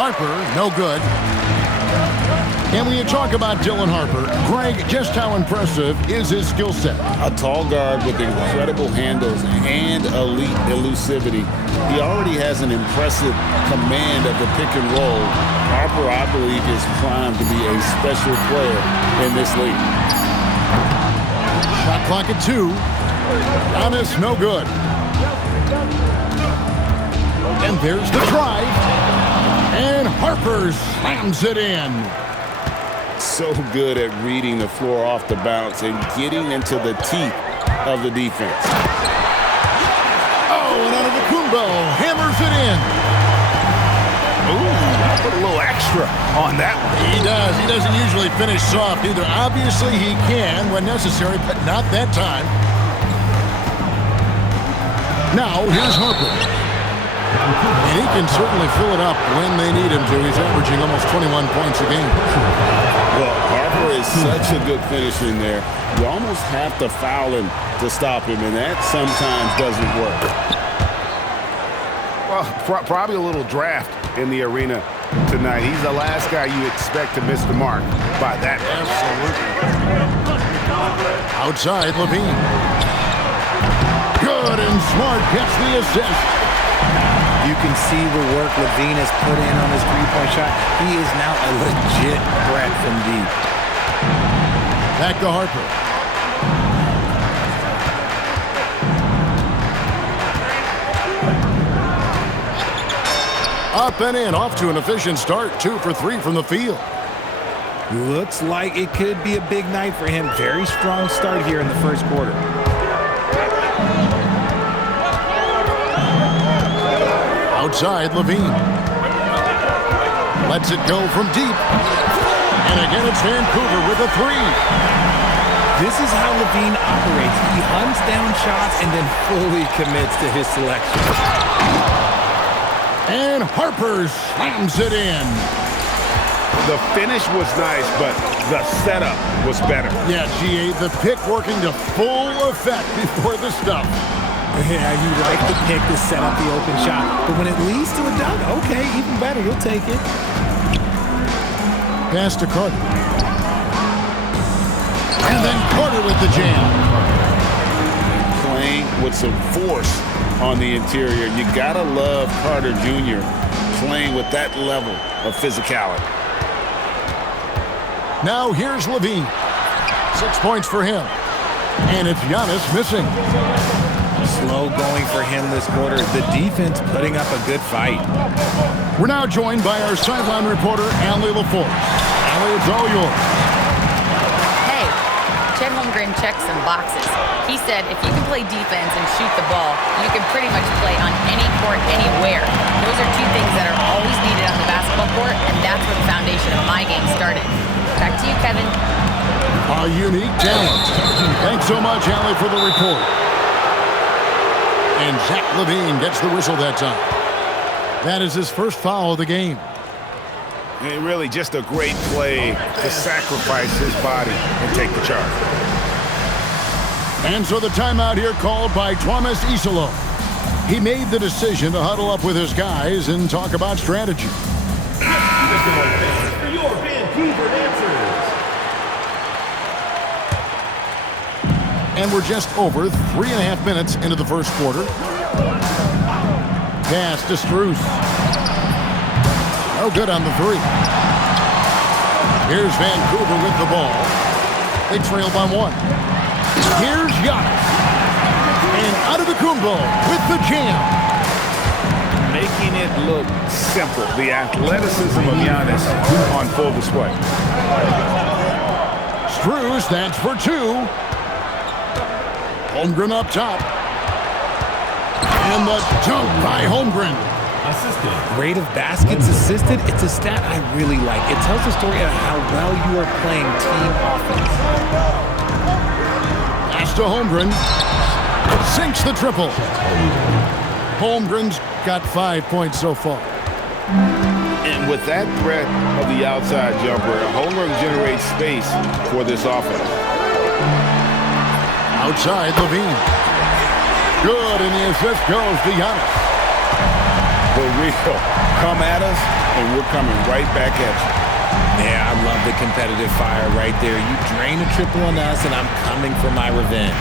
Harper, no good. And when you talk about Dylan Harper, Greg, just how impressive is his skill set? A tall guard with incredible handles and elite elusivity. He already has an impressive command of the pick and roll. Harper, I believe, is primed to be a special player in this league. Shot clock at 2. Giannis, no good. And there's the drive. And Harper slams it in. So good at reading the floor off the bounce and getting into the teeth of the defense. Oh, and Antetokounmpo hammers it in. Ooh, put a little extra on that one. He does. He doesn't usually finish soft either. Obviously, he can when necessary, but not that time. Now, here's Harper. And he can certainly fill it up when they need him to. He's averaging almost 21 points a game. Well, Harper is such a good finisher in there. You almost have to foul him to stop him, and that sometimes doesn't work. Well, probably a little draft in the arena tonight. He's the last guy you expect to miss the mark by that. Absolutely. Outside, Levine. Good and Smart gets the assist. You can see the work Levine has put in on his three-point shot. He is now a legit threat from deep. Back to Harper. Up and in, off to an efficient start. 2 for 3 from the field. Looks like it could be a big night for him. Very strong start here in the first quarter. Outside, Levine. Lets it go from deep. And again, it's Vancouver with a 3. This is how Levine operates. He hunts down shots and then fully commits to his selection. And Harper slams it in. The finish was nice, but the setup was better. Yeah, GA, the pick working to full effect before the stuff. Yeah, you like the pick to set up the open shot. But when it leads to a dunk, okay, even better. You'll take it. Pass to Carter. And then Carter with the jam. Playing with some force on the interior. You gotta love Carter Jr. playing with that level of physicality. Now here's Levine. 6 points for him. And it's Giannis missing. Slow going for him this quarter. The defense putting up a good fight. We're now joined by our sideline reporter, Allie LaForce. Allie, it's all yours. Hey, Chet Holmgren checked some boxes. He said if you can play defense and shoot the ball, you can pretty much play on any court, anywhere. Those are 2 things that are always needed on the basketball court, and that's where the foundation of my game started. Back to you, Kevin. A unique talent. Thanks so much, Allie, for the report. And Zach LaVine gets the whistle that time. That is his first foul of the game. And really just a great play to sacrifice his body and take the charge. And so the timeout here called by Thomas Isolo. He made the decision to huddle up with his guys and talk about strategy. Your Vancouver Dancers. And we're just over 3.5 minutes into the first quarter. Pass to Strus. No good on the 3. Here's Vancouver with the ball. They trail by 1. Here's Giannis. And Antetokounmpo with the jam. Making it look simple. The athleticism of Giannis on full display. Strus, that's for 2. Holmgren up top. And the dunk by Holmgren. Assisted. Rate of baskets assisted. It's a stat I really like. It tells the story of how well you are playing team offense. Pass to Holmgren. Sinks the triple. Holmgren's got 5 points so far. And with that threat of the outside jumper, Holmgren generates space for this offense. Outside, Levine. Good, and the assist goes to Giannis. The real come at us, and we're coming right back at you. Yeah, I love the competitive fire right there. You drain a triple on us, and I'm coming for my revenge.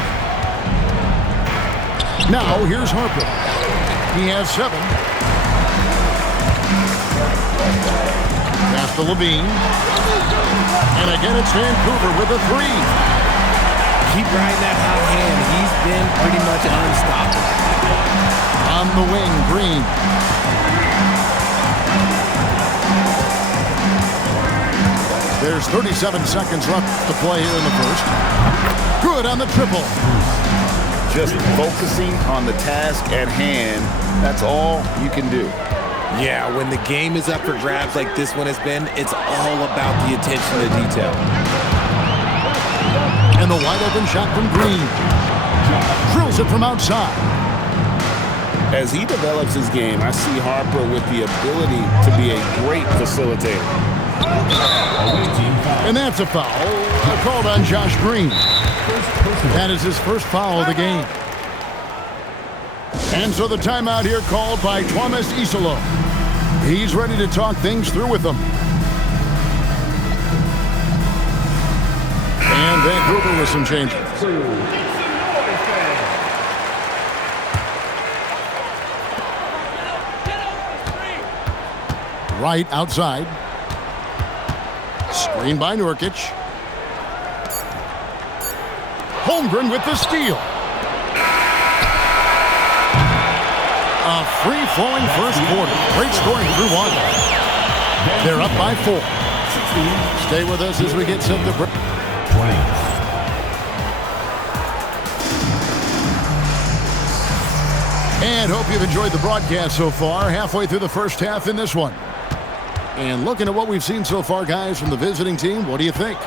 Now, here's Harper. He has 7. Pass to Levine. And again, it's Vancouver with a 3. Keep riding that hot hand. He's been pretty much unstoppable. On the wing, Green. There's 37 seconds left to play here in the first. Good on the triple. Just focusing on the task at hand, that's all you can do. Yeah, when the game is up for grabs like this one has been, it's all about the attention to detail. And the wide open shot from Green. Drills it from outside. As he develops his game, I see Harper with the ability to be a great facilitator. And that's a foul called on Josh Green. That is his first foul of the game. And so the timeout here called by Thomas Isolo. He's ready to talk things through with them. And Vancouver with some changes. Right outside. Screen by Nurkic. Holmgren with the steal. A free-flowing first quarter. Great scoring through 1. They're up by 4. Stay with us as we get set to break. 20. And hope you've enjoyed the broadcast so far. Halfway through the first half in this one. And looking at what we've seen so far, guys, from the visiting team, what do you think?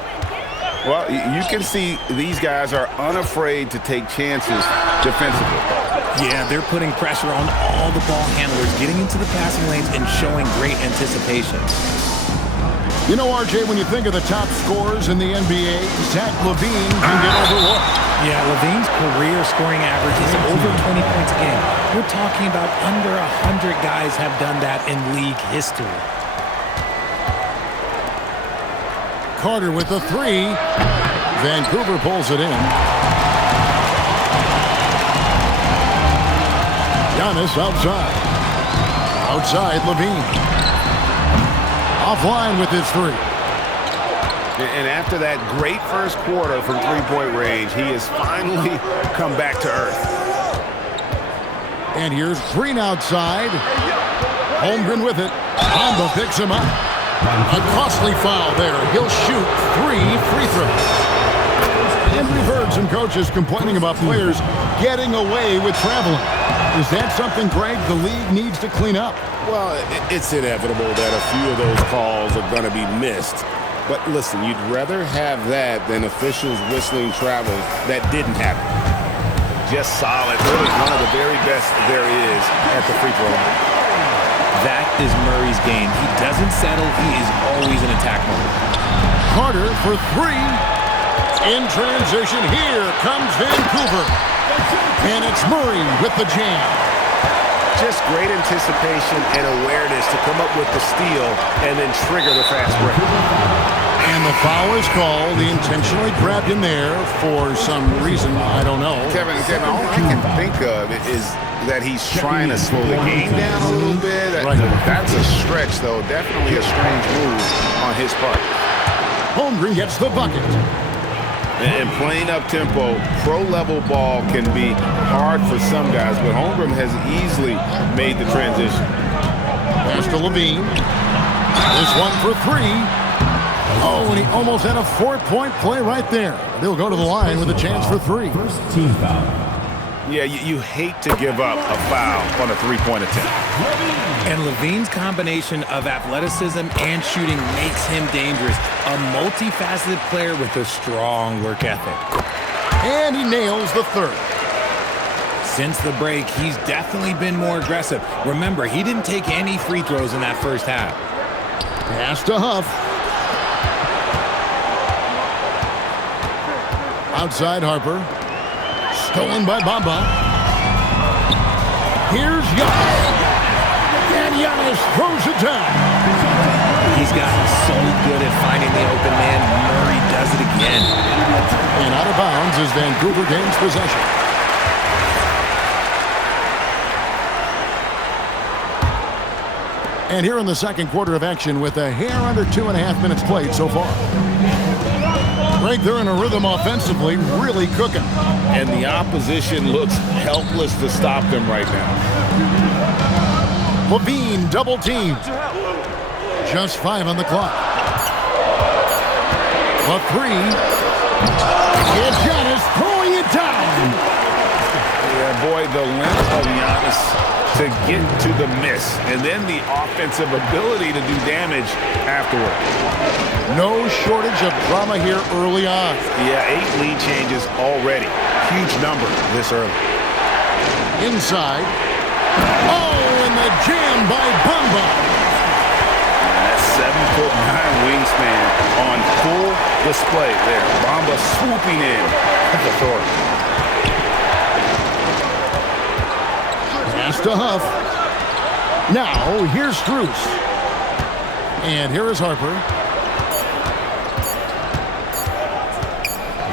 Well, you can see these guys are unafraid to take chances defensively. Yeah, they're putting pressure on all the ball handlers, getting into the passing lanes and showing great anticipation. You know, RJ, when you think of the top scorers in the NBA, Zach LaVine can get overlooked. Yeah, LaVine's career scoring average is over 20 points a game. We're talking about under 100 guys have done that in league history. Carter with the 3. Vancouver pulls it in. Giannis outside. Outside, LaVine. Offline with his 3. And after that great first quarter from three-point range, he has finally come back to earth. And here's Green outside. Holmgren with it. Bamba picks him up. A costly foul there. He'll shoot 3 free throws. And we've heard some coaches complaining about players getting away with traveling. Is that something, Greg, the league needs to clean up? Well, it's inevitable that a few of those calls are going to be missed. But listen, you'd rather have that than officials whistling travel that didn't happen. Just solid. Really one of the very best there is at the free throw line. That is Murray's game. He doesn't settle. He is always in attack mode. Carter for 3. In transition, here comes Vancouver. And it's Murray with the jam. Just great anticipation and awareness to come up with the steal and then trigger the fast break. And the foul is called. He intentionally grabbed him there for some reason. I don't know. Kevin, all I can think of is that he's trying to slow the game down a little bit. Right. That's a stretch, though. Definitely a strange move on his part. Holmgren gets the bucket. And playing up-tempo, pro-level ball can be hard for some guys, but Holmgren has easily made the transition. Pass to Levine. This one for 3. Oh, and he almost had a 4-point play right there. He'll go to the line with a chance for 3. First team foul. Yeah, you hate to give up a foul on a three-point attempt. And Levine's combination of athleticism and shooting makes him dangerous. A multifaceted player with a strong work ethic. And he nails the 3rd. Since the break, he's definitely been more aggressive. Remember, he didn't take any free throws in that first half. Pass to Huff. Outside Harper. Stolen by Bamba. Here's Giannis. And And Giannis throws it down. He's gotten so good at finding the open man. Murray does it again. And out of bounds as Vancouver gains possession. And here in the second quarter of action with a hair under 2.5 minutes played so far. Greg, they're in a rhythm offensively, really cooking. And the opposition looks helpless to stop them right now. LaVine double teamed. Just 5 on the clock. A 3. And Giannis throwing it down. Yeah, boy, the length of Giannis to get to the miss, and then the offensive ability to do damage afterward. No shortage of drama here early on. Yeah, 8 lead changes already. Huge number this early. Inside. Oh, and the jam by Bamba. That 7'9" wingspan on full display there. Bamba swooping in with authority. Pass to Huff. Now, here's Strus. And here is Harper.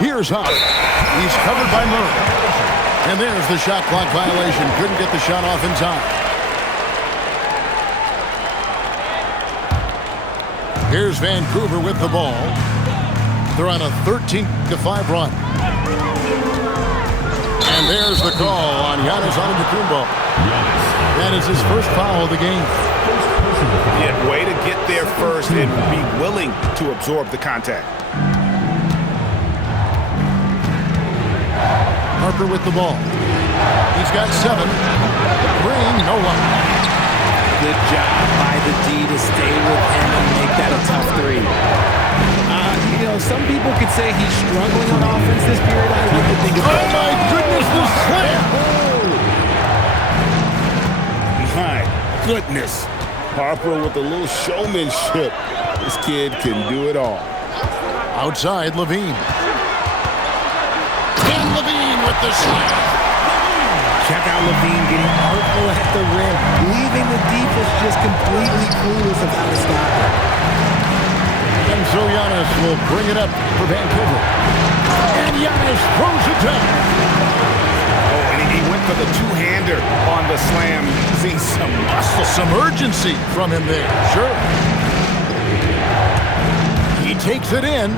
Here's Huff. He's covered by Murray. And there's the shot clock violation. Couldn't get the shot off in time. Here's Vancouver with the ball. They're on a 13-5 run. And there's the call on Giannis Antetokounmpo. That is his first foul of the game. Yeah, way to get there first and be willing to absorb the contact. Harper with the ball. He's got 7. Green, no one. Good job by the D to stay with him and make that a tough 3. You know, some people could say he's struggling on offense this period. I like to think of Oh, my goodness, the slam! My goodness. Harper with a little showmanship. This kid can do it all. Outside, LaVine. And LaVine with the slam. Check out LaVine getting artful at the rim, leaving the defense just completely clueless of how to stop it. And so Giannis will bring it up for Vancouver. And Giannis throws it down. Oh, and he went for the two-hander on the slam. See some muscle. Some urgency from him there. Sure. He takes it in.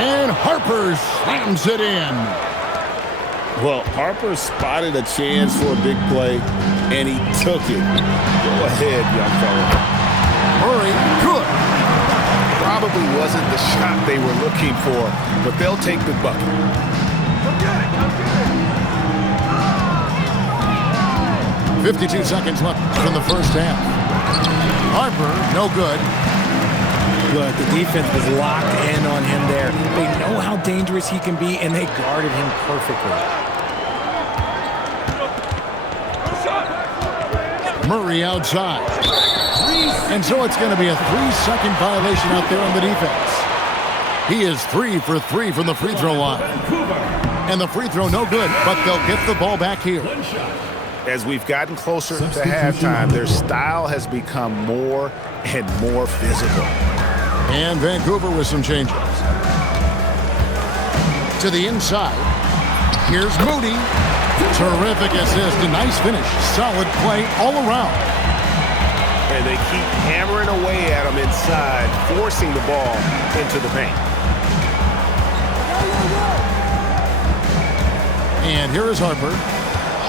And Harper slams it in. Well, Harper spotted a chance for a big play, and he took it. Go ahead, young fella. Murray, good. Probably wasn't the shot they were looking for, but they'll take the bucket. 52 seconds left in the first half. Harper, no good. Look, the defense was locked in on him there. They know how dangerous he can be, and they guarded him perfectly. Murray outside. And so it's going to be a 3-second violation out there on the defense. He is 3 for 3 from the free throw line. And the free throw no good, but they'll get the ball back here. As we've gotten closer to halftime, their style has become more and more physical. And Vancouver with some changes. To the inside. Here's Moody. Terrific assist. A nice finish. Solid play all around. And they keep hammering away at him inside, forcing the ball into the paint. And here is Harper.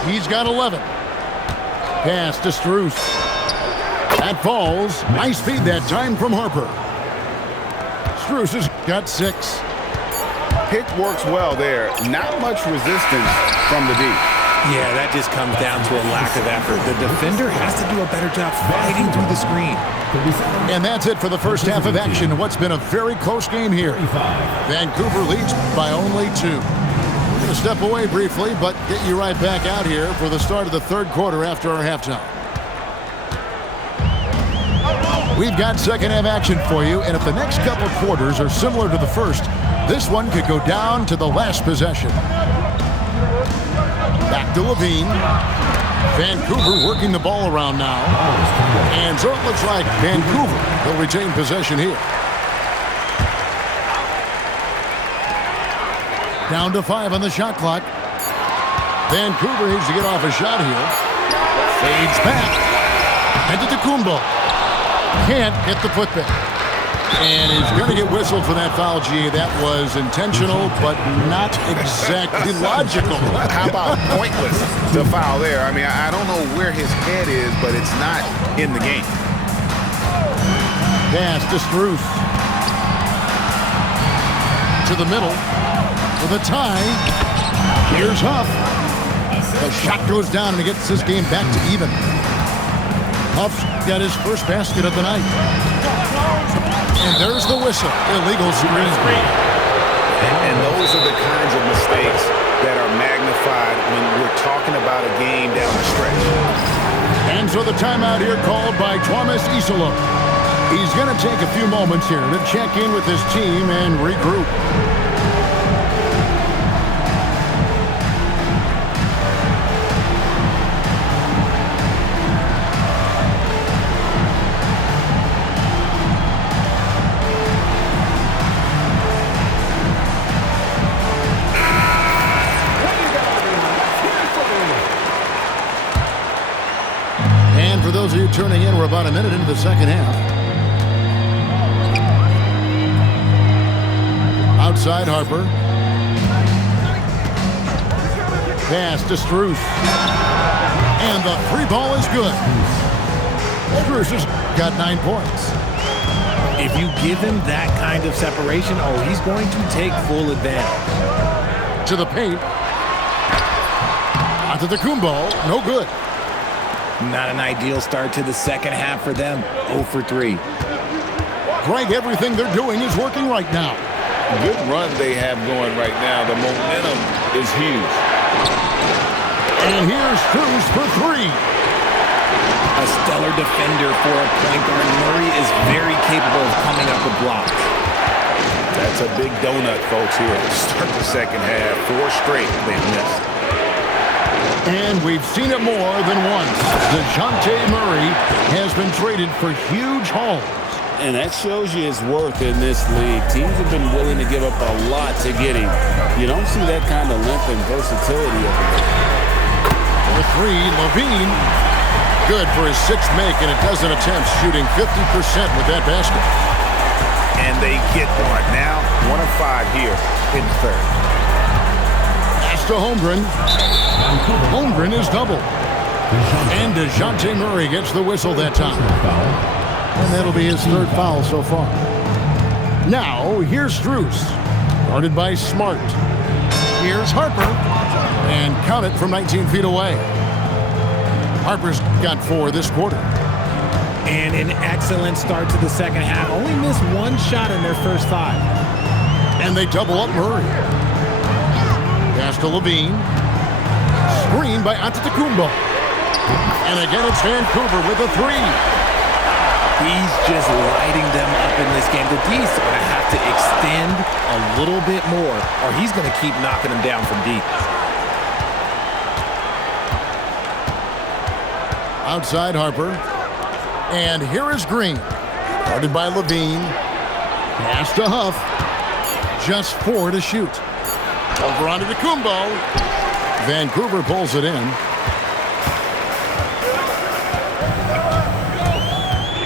He's got 11. Pass to Strus. That falls. Nice feed that time from Harper. Strus has got 6. Pick works well there. Not much resistance from the D. Yeah, that just comes down to a lack of effort. The defender has to do a better job fighting through the screen. And that's it for the first half of action. What's been a very close game here. Vancouver leads by only 2. We're going to step away briefly, but get you right back out here for the start of the third quarter after our halftime. We've got second half action for you, and if the next couple quarters are similar to the first, this one could go down to the last possession. Back to LaVine. Vancouver working the ball around now. And so it looks like Vancouver will retain possession here. Down to 5 on the shot clock. Vancouver needs to get off a shot here. Fades back. Antetokounmpo. Can't get the putback. And he's going to get whistled for that foul, G. That was intentional, but not exactly logical. How about pointless to foul there? I mean, I don't know where his head is, but it's not in the game. Pass to Struth. To the middle. With a tie. Here's Huff. The shot goes down, and he gets this game back to even. Huff's got his first basket of the night. And there's the whistle. Illegal screen. And those are the kinds of mistakes that are magnified when we're talking about a game down the stretch. And so the timeout here called by Thomas Isola. He's going to take a few moments here to check in with his team and regroup. For those of you tuning in, we're about a minute into the second half. Outside Harper. Pass to Struth. And the three ball is good. Struth has got 9 points. If you give him that kind of separation, he's going to take full advantage. To the paint. Onto the Kumbo. No good. Not an ideal start to the second half for them. 0 for 3. Greg, everything they're doing is working right now. Good run they have going right now. The momentum is huge. And here's Struth for 3. A stellar defender for a point guard. Murray is very capable of coming up with blocks. That's a big donut, folks, here to start the second half. 4 straight they've missed. And we've seen it more than once. DeJounte Murray has been traded for huge hauls. And that shows you his worth in this league. Teams have been willing to give up a lot to get him. You don't see that kind of length and versatility of him. For 3, Levine. Good for his 6th make and a dozen attempts, shooting 50% with that basket. And they get one. Now, 1 of 5 here in the third. Pass to Holmgren. Holmgren is doubled. And DeJounte Murray gets the whistle that time. And that'll be his 3rd foul so far. Now, here's Struth. Guarded by Smart. Here's Harper. And count it from 19 feet away. Harper's got 4 this quarter. And an excellent start to the second half. Only missed 1 shot in their first 5. And they double up Murray. Pass to Levine. Screen by Antetokounmpo. And again, it's Vancouver with a 3. He's just lighting them up in this game. The D's are going to have to extend a little bit more, or he's going to keep knocking them down from deep. Outside Harper. And here is Green. Guarded by Levine. Pass to Huff. Just 4 to shoot. Over onto Kumbo. Vancouver pulls it in.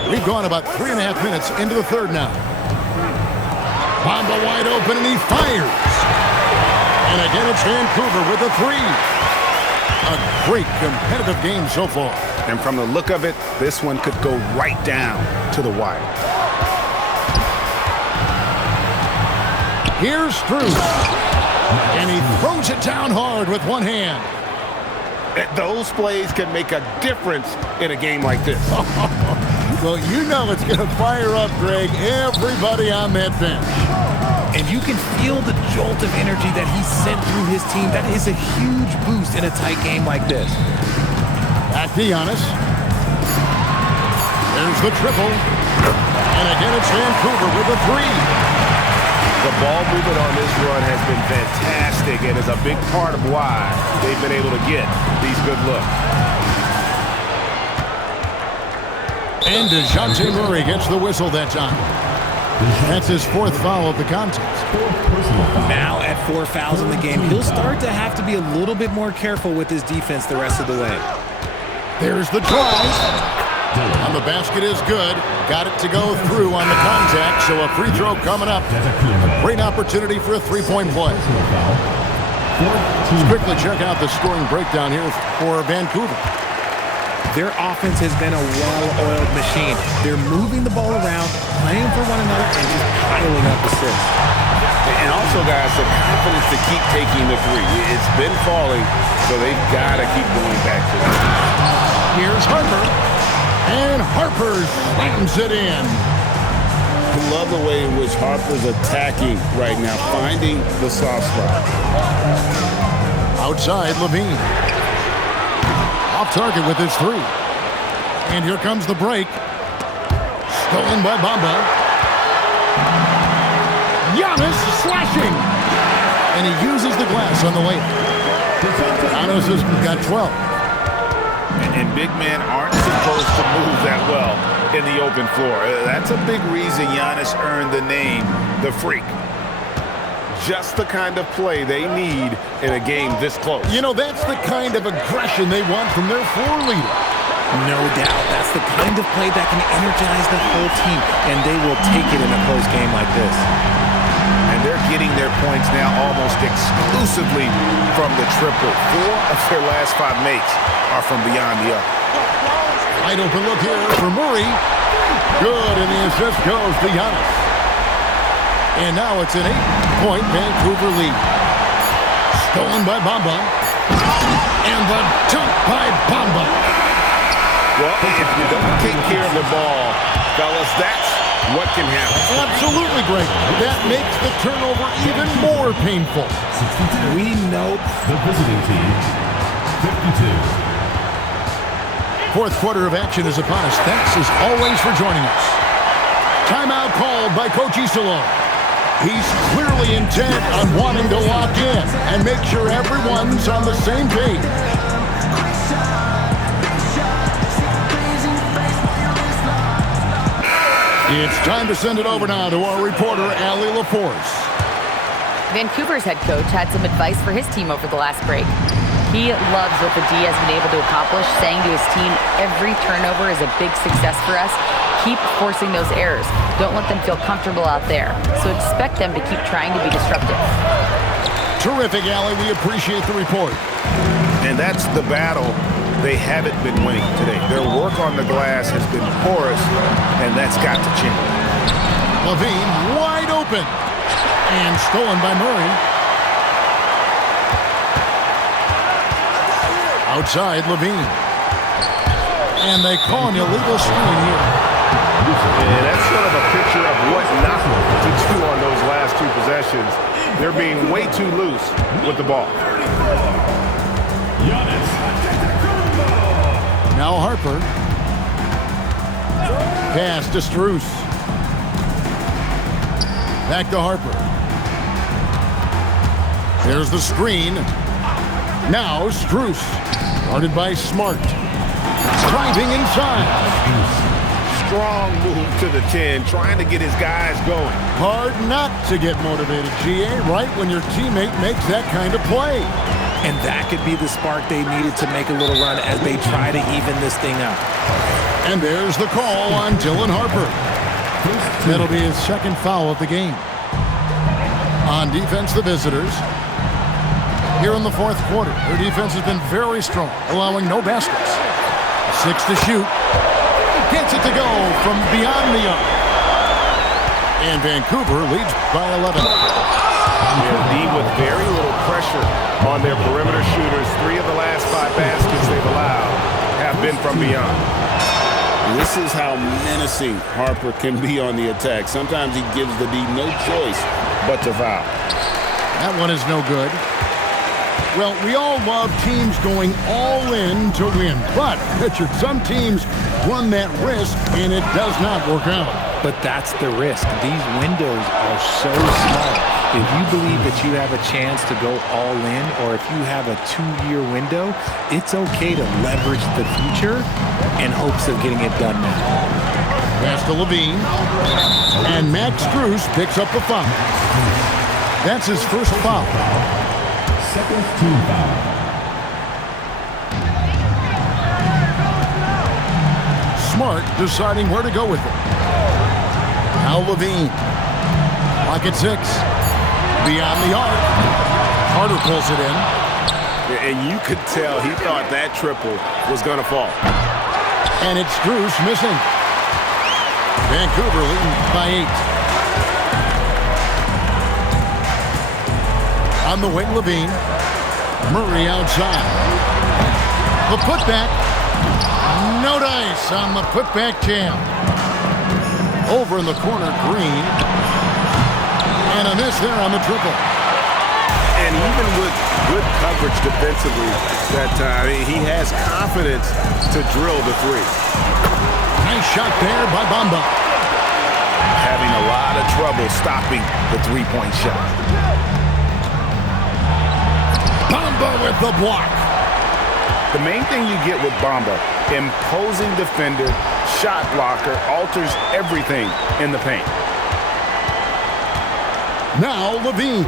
We've gone about 3.5 minutes into the third now. Bamba wide open and he fires. And again it's Vancouver with a 3. A great competitive game so far. And from the look of it, this one could go right down to the wire. Here's Struth. And he throws it down hard with one hand. Those plays can make a difference in a game like this. Well, you know it's going to fire up, Greg, everybody on that bench. And you can feel the jolt of energy that he sent through his team. That is a huge boost in a tight game like this. Back to Giannis. There's the triple. And again, it's Vancouver with a 3. The ball movement on this run has been fantastic and is a big part of why they've been able to get these good looks. And DeJounte Murray gets the whistle that time. That's his 4th foul of the contest. Now at 4 fouls in the game, he'll start to have to be a little bit more careful with his defense the rest of the way. There's the try. And the basket is good. Got it to go through on the contact, so a free throw coming up. A great opportunity for a three-point play. Let's quickly check out the scoring breakdown here for Vancouver. Their offense has been a well-oiled machine. They're moving the ball around, playing for one another, and just piling up assists. And also, guys, the confidence to keep taking the three. It's been falling, so they've got to keep going back to it. Here's Harper. And Harper slams it in. I love the way in which Harper's attacking right now, finding the soft spot. Outside, Levine. Off target with his 3. And here comes the break. Stolen by Bamba. Giannis slashing. And he uses the glass on the layup. Giannis has got 12. And big men aren't supposed to move that well in the open floor. That's a big reason Giannis earned the name, the Freak. Just the kind of play they need in a game this close. You know, that's the kind of aggression they want from their floor leader. No doubt. That's the kind of play that can energize the whole team, and they will take it in a close game like this. And they're getting their points now almost exclusively from the triple. 4 of their last 5 makes are from beyond the arc. Wide open look here for Murray. Good, and the assist goes to Giannis. And now it's an 8-point Vancouver lead. Stolen by Bamba. And the dunk by Bamba. Well, if you don't take care of the ball, fellas, that's what can happen. Absolutely great. That makes the turnover even more painful. We know The visiting team, 52. 4th quarter of action is upon us. Thanks as always for joining us. Timeout called by Coach Iserlohn. He's clearly intent on wanting to lock in and make sure everyone's on the same page. It's time to send it over now to our reporter, Allie LaForce. Vancouver's head coach had some advice for his team over the last break. He loves what the D has been able to accomplish, saying to his team, every turnover is a big success for us. Keep forcing those errors. Don't let them feel comfortable out there. So expect them to keep trying to be disruptive. Terrific, Allie. We appreciate the report. And that's the battle they haven't been winning today. Their work on the glass has been porous, and that's got to change. Levine wide open. And stolen by Murray. Outside, Levine. And they call an illegal screen here. And that's sort of a picture of what not to do on those last 2 possessions. They're being way too loose with the ball. Now Harper. Pass to Strus. Back to Harper. There's the screen. Now Strus. Guarded by Smart. Driving inside. Strong move to the 10, trying to get his guys going. Hard not to get motivated, GA, right when your teammate makes that kind of play. And that could be the spark they needed to make a little run as they try to even this thing up. And there's the call on Dylan Harper. That'll be his 2nd foul of the game. On defense, the visitors. Here in the 4th quarter, their defense has been very strong, allowing no baskets. 6 to shoot. Gets it to go from beyond the arc. And Vancouver leads by 11. D with very little pressure on their perimeter shooters. 3 of the last 5 baskets they've allowed have been from beyond. This is how menacing Harper can be on the attack. Sometimes he gives the D no choice but to foul. That one is no good. Well, we all love teams going all in to win. But, Richard, some teams run that risk, and it does not work out. But that's the risk. These windows are so small. If you believe that you have a chance to go all in, or if you have a 2-year window, it's okay to leverage the future in hopes of getting it done now. Pass to Levine. And Max Strus picks up the foul. That's his first foul. Second team foul. Smart deciding where to go with it. Now Levine. Lock at 6. Beyond the arc. Carter pulls it in. And you could tell he thought that triple was going to fall. And it's Strus missing. Vancouver leading by 8. On the wing, Levine. Murray outside. The putback. No dice on the putback jam. Over in the corner, Green. And a miss there on the triple. And even with good coverage defensively that time, he has confidence to drill the three. Nice shot there by Bamba. Having a lot of trouble stopping the three-point shot. Bamba with the block. The main thing you get with Bamba, imposing defender, shot blocker, alters everything in the paint. Now Levine.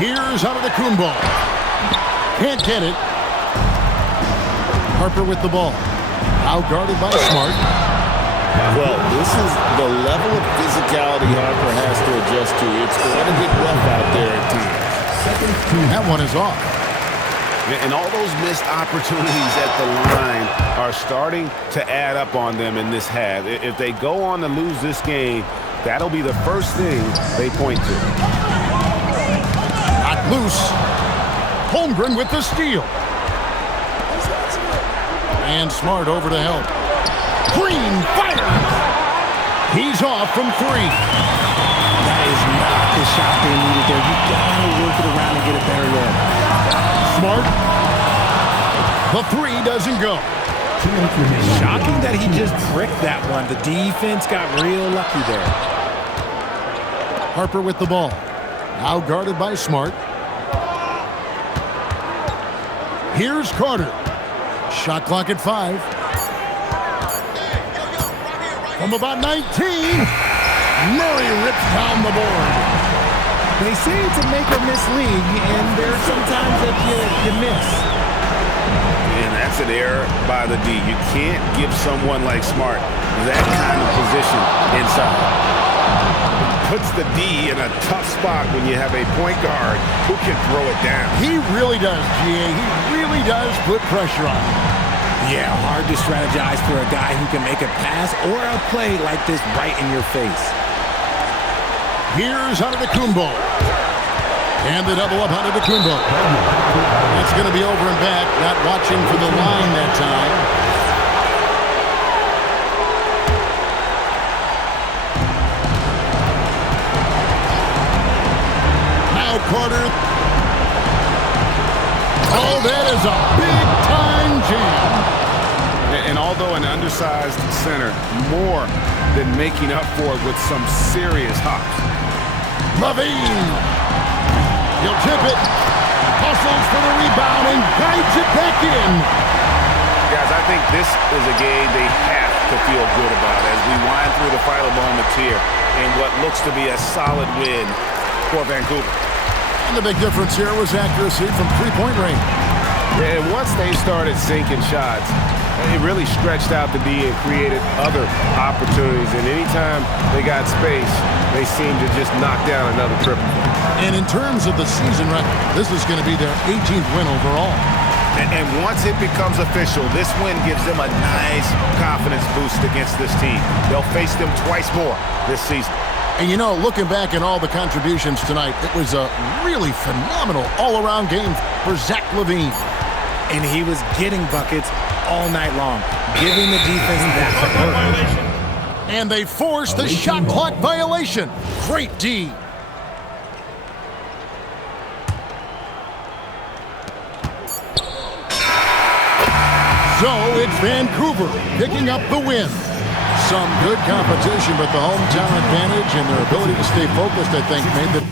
Here's Antetokounmpo. Can't get it. Harper with the ball. Out guarded by Smart. Well, this is the level of physicality Harper has to adjust to. It's going to get rough out there at times. That one is off. And all those missed opportunities at the line are starting to add up on them in this half. If they go on to lose this game, that'll be the first thing they point to. Knocked loose. Holmgren with the steal. And Smart over to help. Green fires. He's off from 3. That is not the shot they needed there. You gotta work it around and get a better look. Smart. The 3 doesn't go. Shocking that he just pricked that one. The defense got real lucky there. Harper with the ball. Now guarded by Smart. Here's Carter. Shot clock at 5. From about 19. Murray rips down the board. They say it's a make or miss league, and there's sometimes that you miss. And that's an error by the D. You can't give someone like Smart that kind of position inside. It puts the D in a tough spot when you have a point guard who can throw it down. He really does, GA. He really does put pressure on him. Yeah, hard to strategize for a guy who can make a pass or a play like this right in your face. Here's Antetokounmpo. And the double up Antetokounmpo. That's going to be over and back. Not watching for the line that time. Now Carter. Oh, that is a big-time jam. And although an undersized center, more than making up for it with some serious hops. Levine. He'll tip it. Hustles for the rebound and guides it back in. Guys, I think this is a game they have to feel good about as we wind through the final moments here in what looks to be a solid win for Vancouver. And the big difference here was accuracy from three-point range. And once they started sinking shots, it really stretched out the D and created other opportunities. And anytime they got space, they seemed to just knock down another triple. And in terms of the season record, this is going to be their 18th win overall. And once it becomes official, this win gives them a nice confidence boost against this team. They'll face them twice more this season. And you know, looking back at all the contributions tonight, it was a really phenomenal all-around game for Zach LaVine. And he was getting buckets all night long, giving the defense that support. And they forced the shot clock violation. Great D. So it's Vancouver picking up the win. Some good competition, but the hometown advantage and their ability to stay focused, I think, made the